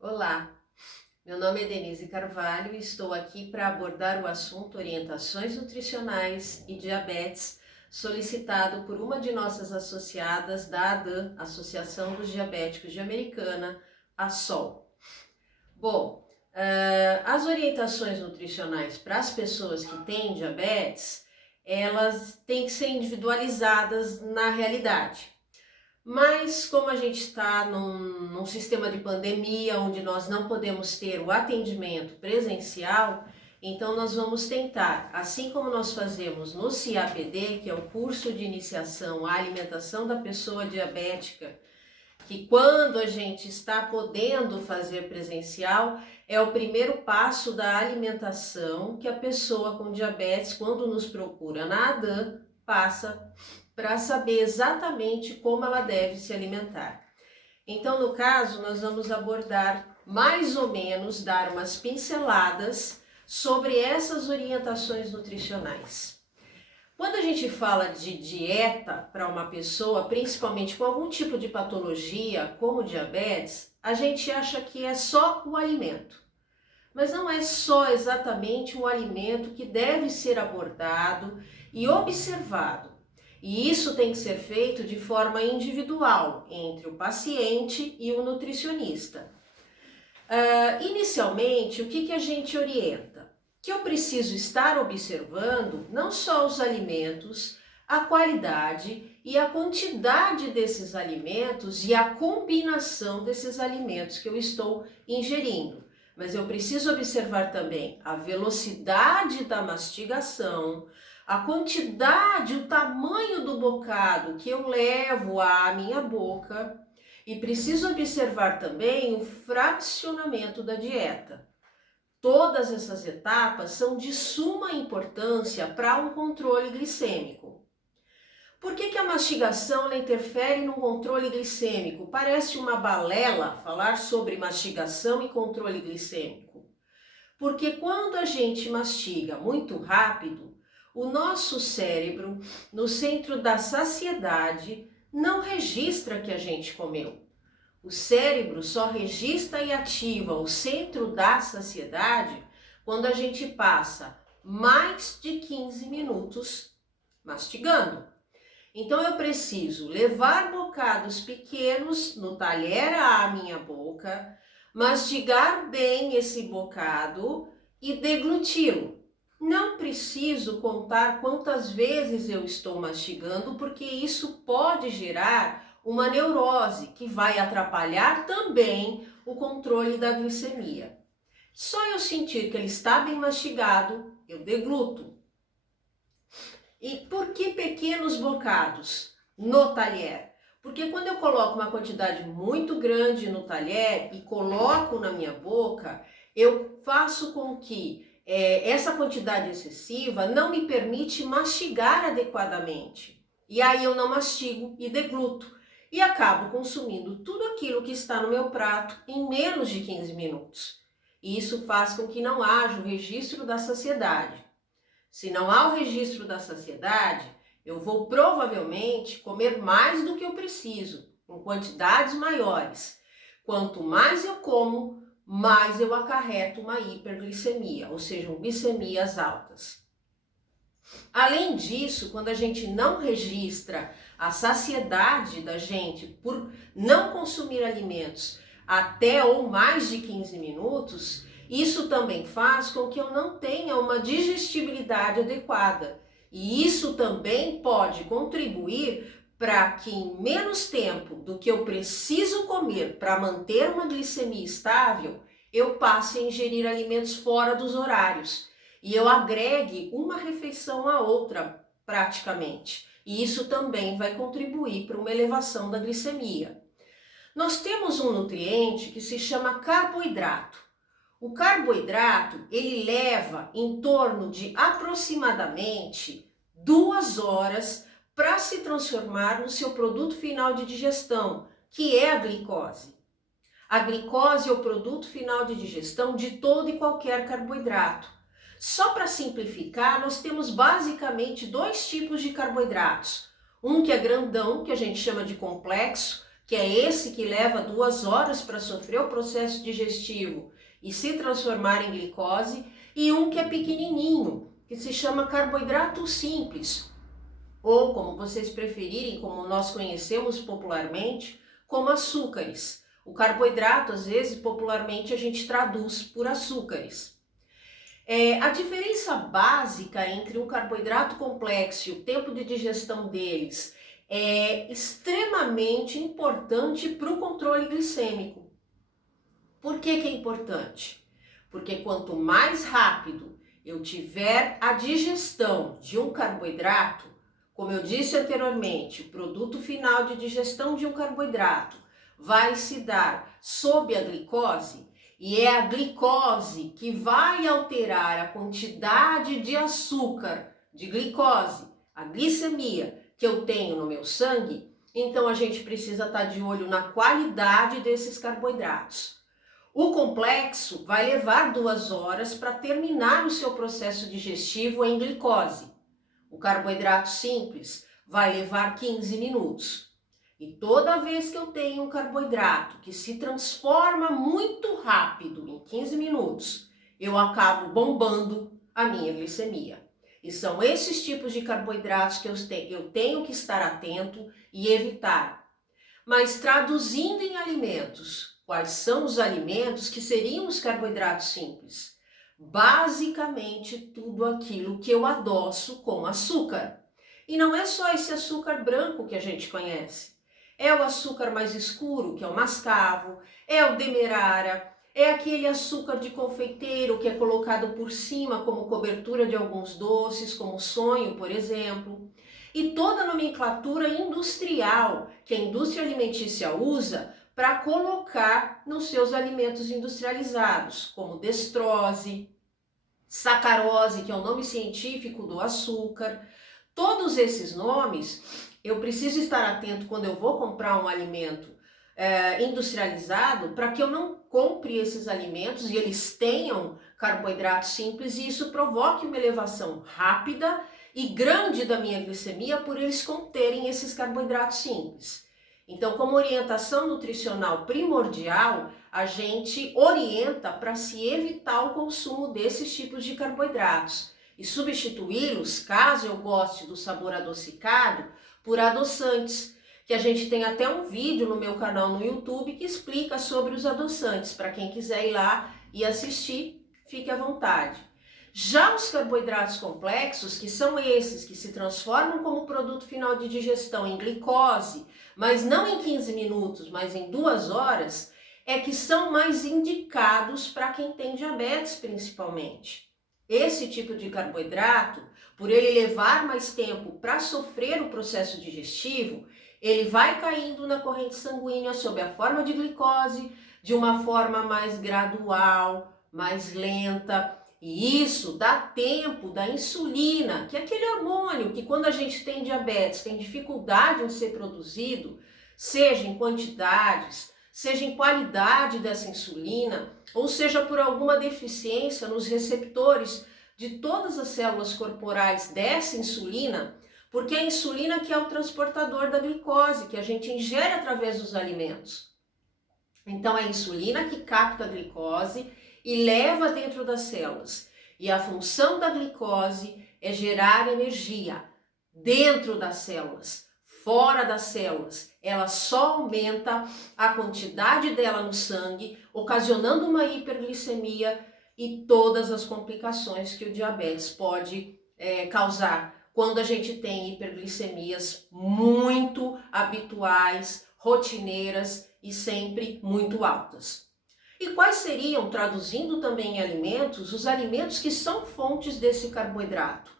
Olá, meu nome é Denise Carvalho e estou aqui para abordar o assunto orientações nutricionais e diabetes, solicitado por uma de nossas associadas da ADAM, Associação dos Diabéticos de Americana, a SOL. Bom, as orientações nutricionais para as pessoas que têm diabetes, elas têm que ser individualizadas na realidade. Mas como a gente está num sistema de pandemia, onde nós não podemos ter o atendimento presencial, então nós vamos tentar, assim como nós fazemos no CIAPD, que é o curso de iniciação à alimentação da pessoa diabética, que quando a gente está podendo fazer presencial, é o primeiro passo da alimentação que a pessoa com diabetes, quando nos procura na ADAM, passa para saber exatamente como ela deve se alimentar. Então, no caso, nós vamos abordar mais ou menos, dar umas pinceladas sobre essas orientações nutricionais. Quando a gente fala de dieta para uma pessoa, principalmente com algum tipo de patologia, como diabetes, a gente acha que é só o alimento. Mas não é só exatamente o alimento que deve ser abordado e observado. E isso tem que ser feito de forma individual entre o paciente e o nutricionista. Inicialmente, o que a gente orienta? Que eu preciso estar observando não só os alimentos, a qualidade e a quantidade desses alimentos e a combinação desses alimentos que eu estou ingerindo. Mas eu preciso observar também a velocidade da mastigação, a quantidade, o tamanho do bocado que eu levo à minha boca e preciso observar também o fracionamento da dieta. Todas essas etapas são de suma importância para um controle glicêmico. Por que a mastigação interfere no controle glicêmico? Parece uma balela falar sobre mastigação e controle glicêmico. Porque quando a gente mastiga muito rápido, o nosso cérebro, no centro da saciedade, não registra que a gente comeu. O cérebro só registra e ativa o centro da saciedade quando a gente passa mais de 15 minutos mastigando. Então eu preciso levar bocados pequenos no talher à minha boca, mastigar bem esse bocado e degluti-lo. Não preciso contar quantas vezes eu estou mastigando, porque isso pode gerar uma neurose que vai atrapalhar também o controle da glicemia. Só eu sentir que ele está bem mastigado, eu degluto. E por que pequenos bocados no talher? Porque quando eu coloco uma quantidade muito grande no talher e coloco na minha boca, eu faço com que essa quantidade excessiva não me permite mastigar adequadamente. E aí eu não mastigo e degluto. E acabo consumindo tudo aquilo que está no meu prato em menos de 15 minutos. E isso faz com que não haja o registro da saciedade. Se não há o registro da saciedade, eu vou provavelmente comer mais do que eu preciso, em quantidades maiores. Quanto mais eu como, mais eu acarreto uma hiperglicemia, ou seja, glicemias altas. Além disso, quando a gente não registra a saciedade da gente por não consumir alimentos até ou mais de 15 minutos, isso também faz com que eu não tenha uma digestibilidade adequada. E isso também pode contribuir para que em menos tempo do que eu preciso comer para manter uma glicemia estável, eu passe a ingerir alimentos fora dos horários. E eu agregue uma refeição à outra praticamente. E isso também vai contribuir para uma elevação da glicemia. Nós temos um nutriente que se chama carboidrato. O carboidrato, ele leva em torno de aproximadamente 2 horas para se transformar no seu produto final de digestão, que é a glicose. A glicose é o produto final de digestão de todo e qualquer carboidrato. Só para simplificar, nós temos basicamente 2 tipos de carboidratos. Um que é grandão, que a gente chama de complexo, que é esse que leva 2 horas para sofrer o processo digestivo e se transformar em glicose, e um que é pequenininho, que se chama carboidrato simples, ou como vocês preferirem, como nós conhecemos popularmente, como açúcares. O carboidrato, às vezes, popularmente a gente traduz por açúcares. A diferença básica entre um carboidrato complexo e o tempo de digestão deles é extremamente importante para o controle glicêmico. Por que é importante? Porque quanto mais rápido eu tiver a digestão de um carboidrato, como eu disse anteriormente, o produto final de digestão de um carboidrato vai se dar sob a glicose, e é a glicose que vai alterar a quantidade de açúcar, de glicose, a glicemia que eu tenho no meu sangue. Então a gente precisa estar de olho na qualidade desses carboidratos. O complexo vai levar 2 horas para terminar o seu processo digestivo em glicose. O carboidrato simples vai levar 15 minutos. E toda vez que eu tenho um carboidrato que se transforma muito rápido, em 15 minutos, eu acabo bombando a minha glicemia. E são esses tipos de carboidratos que eu tenho que estar atento e evitar. Mas traduzindo em alimentos, quais são os alimentos que seriam os carboidratos simples? Basicamente tudo aquilo que eu adoço com açúcar. E não é só esse açúcar branco que a gente conhece. É o açúcar mais escuro, que é o mascavo, é o demerara, é aquele açúcar de confeiteiro que é colocado por cima como cobertura de alguns doces, como o sonho, por exemplo. E toda a nomenclatura industrial que a indústria alimentícia usa para colocar nos seus alimentos industrializados, como destrose, sacarose, que é o nome científico do açúcar. Todos esses nomes, eu preciso estar atento quando eu vou comprar um alimento industrializado, para que eu não compre esses alimentos e eles tenham carboidratos simples e isso provoque uma elevação rápida e grande da minha glicemia por eles conterem esses carboidratos simples. Então, como orientação nutricional primordial, a gente orienta para se evitar o consumo desses tipos de carboidratos e substituí-los, caso eu goste do sabor adocicado, por adoçantes, que a gente tem até um vídeo no meu canal no YouTube que explica sobre os adoçantes. Para quem quiser ir lá e assistir, fique à vontade. Já os carboidratos complexos, que são esses que se transformam como produto final de digestão em glicose, mas não em 15 minutos, mas em 2 horas, é que são mais indicados para quem tem diabetes principalmente. Esse tipo de carboidrato, por ele levar mais tempo para sofrer o processo digestivo, ele vai caindo na corrente sanguínea sob a forma de glicose, de uma forma mais gradual, mais lenta, e isso dá tempo da insulina, que é aquele hormônio que quando a gente tem diabetes, tem dificuldade em ser produzido, seja em quantidades, seja em qualidade dessa insulina, ou seja por alguma deficiência nos receptores de todas as células corporais dessa insulina, porque é a insulina que é o transportador da glicose, que a gente ingere através dos alimentos. Então é a insulina que capta a glicose e leva dentro das células. E a função da glicose é gerar energia dentro das células, fora das células. Ela só aumenta a quantidade dela no sangue, ocasionando uma hiperglicemia e todas as complicações que o diabetes pode causar quando a gente tem hiperglicemias muito habituais, rotineiras e sempre muito altas. E quais seriam, traduzindo também em alimentos, os alimentos que são fontes desse carboidrato?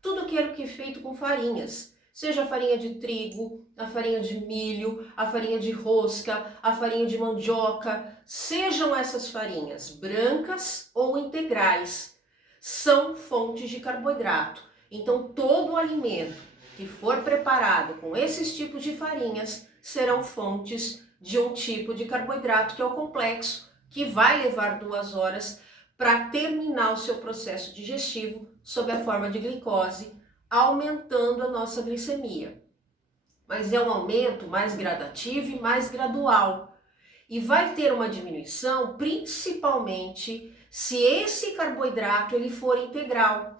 Tudo aquilo que é feito com farinhas, seja a farinha de trigo, a farinha de milho, a farinha de rosca, a farinha de mandioca, sejam essas farinhas brancas ou integrais, são fontes de carboidrato. Então, todo alimento que for preparado com esses tipos de farinhas serão fontes de um tipo de carboidrato que é o complexo, que vai levar 2 horas para terminar o seu processo digestivo sob a forma de glicose, aumentando a nossa glicemia. mas é um aumento mais gradativo e mais gradual. E vai ter uma diminuição principalmente se esse carboidrato ele for integral,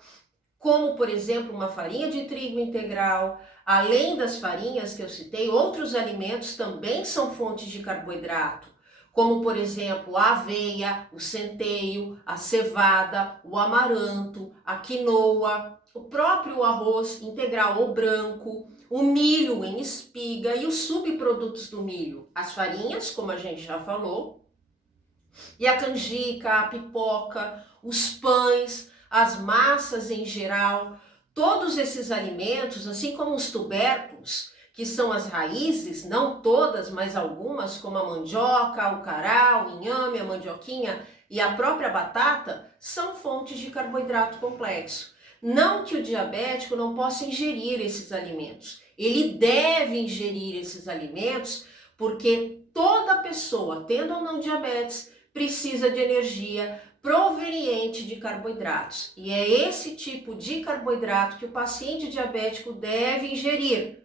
como por exemplo uma farinha de trigo integral. Além das farinhas que eu citei, outros alimentos também são fontes de carboidrato, como por exemplo a aveia, o centeio, a cevada, o amaranto, a quinoa, o próprio arroz integral ou branco, o milho em espiga e os subprodutos do milho, as farinhas, como a gente já falou, e a canjica, a pipoca, os pães, as massas em geral. Todos esses alimentos, assim como os tubérculos, que são as raízes, não todas, mas algumas, como a mandioca, o cará, o inhame, a mandioquinha e a própria batata, são fontes de carboidrato complexo. Não que o diabético não possa ingerir esses alimentos. Ele deve ingerir esses alimentos porque toda pessoa, tendo ou não diabetes, precisa de energia proveniente de carboidratos. E é esse tipo de carboidrato que o paciente diabético deve ingerir,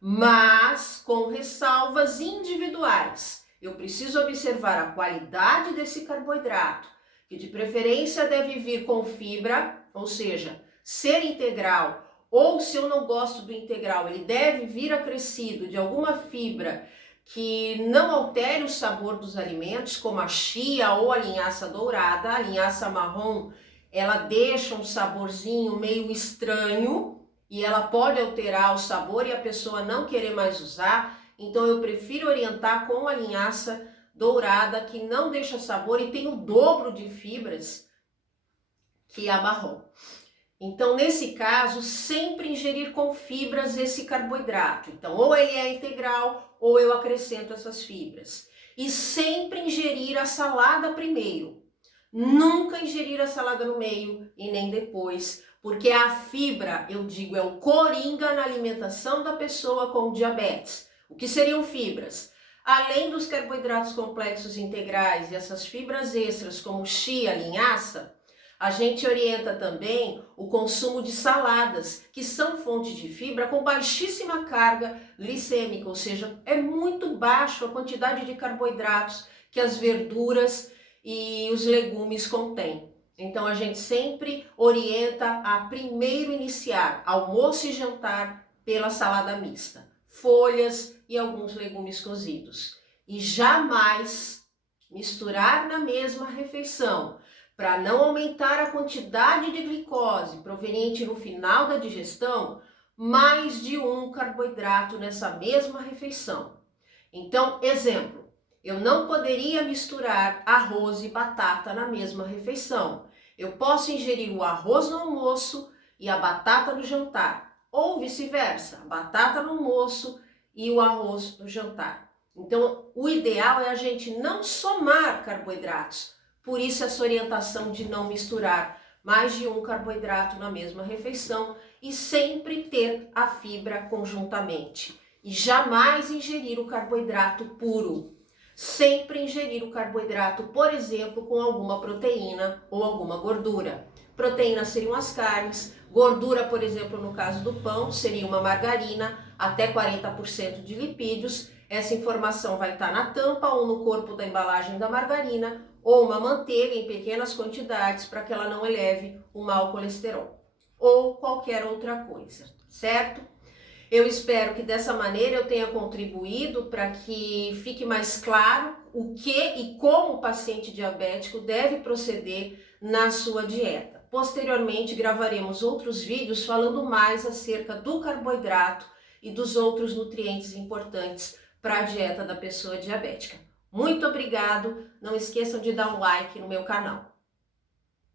mas com ressalvas individuais. Eu preciso observar a qualidade desse carboidrato, que de preferência deve vir com fibra, ou seja, ser integral, ou se eu não gosto do integral, ele deve vir acrescido de alguma fibra que não altere o sabor dos alimentos, como a chia ou a linhaça dourada. A linhaça marrom, ela deixa um saborzinho meio estranho e ela pode alterar o sabor e a pessoa não querer mais usar. Então eu prefiro orientar com a linhaça dourada, que não deixa sabor e tem o dobro de fibras que a marrom. Então, nesse caso, sempre ingerir com fibras esse carboidrato. Então, ou ele é integral, ou eu acrescento essas fibras. E sempre ingerir a salada primeiro. Nunca ingerir a salada no meio e nem depois, porque a fibra, eu digo, é o coringa na alimentação da pessoa com diabetes. O que seriam fibras? Além dos carboidratos complexos integrais e essas fibras extras, como chia, linhaça, a gente orienta também o consumo de saladas, que são fontes de fibra com baixíssima carga glicêmica, ou seja, é muito baixo a quantidade de carboidratos que as verduras e os legumes contêm. Então a gente sempre orienta a primeiro iniciar almoço e jantar pela salada mista, folhas e alguns legumes cozidos. E jamais misturar na mesma refeição, para não aumentar a quantidade de glicose proveniente no final da digestão, mais de um carboidrato nessa mesma refeição. Então, exemplo, eu não poderia misturar arroz e batata na mesma refeição. Eu posso ingerir o arroz no almoço e a batata no jantar, ou vice-versa, a batata no almoço e o arroz no jantar. Então, o ideal é a gente não somar carboidratos. Por isso essa orientação de não misturar mais de um carboidrato na mesma refeição e sempre ter a fibra conjuntamente. E jamais ingerir o carboidrato puro. Sempre ingerir o carboidrato, por exemplo, com alguma proteína ou alguma gordura. Proteína seriam as carnes, gordura, por exemplo, no caso do pão, seria uma margarina, até 40% de lipídios. Essa informação vai estar na tampa ou no corpo da embalagem da margarina, ou uma manteiga em pequenas quantidades para que ela não eleve o mau colesterol, ou qualquer outra coisa, certo? Eu espero que dessa maneira eu tenha contribuído para que fique mais claro o que e como o paciente diabético deve proceder na sua dieta. Posteriormente gravaremos outros vídeos falando mais acerca do carboidrato e dos outros nutrientes importantes para a dieta da pessoa diabética. Muito obrigado, não esqueçam de dar um like no meu canal.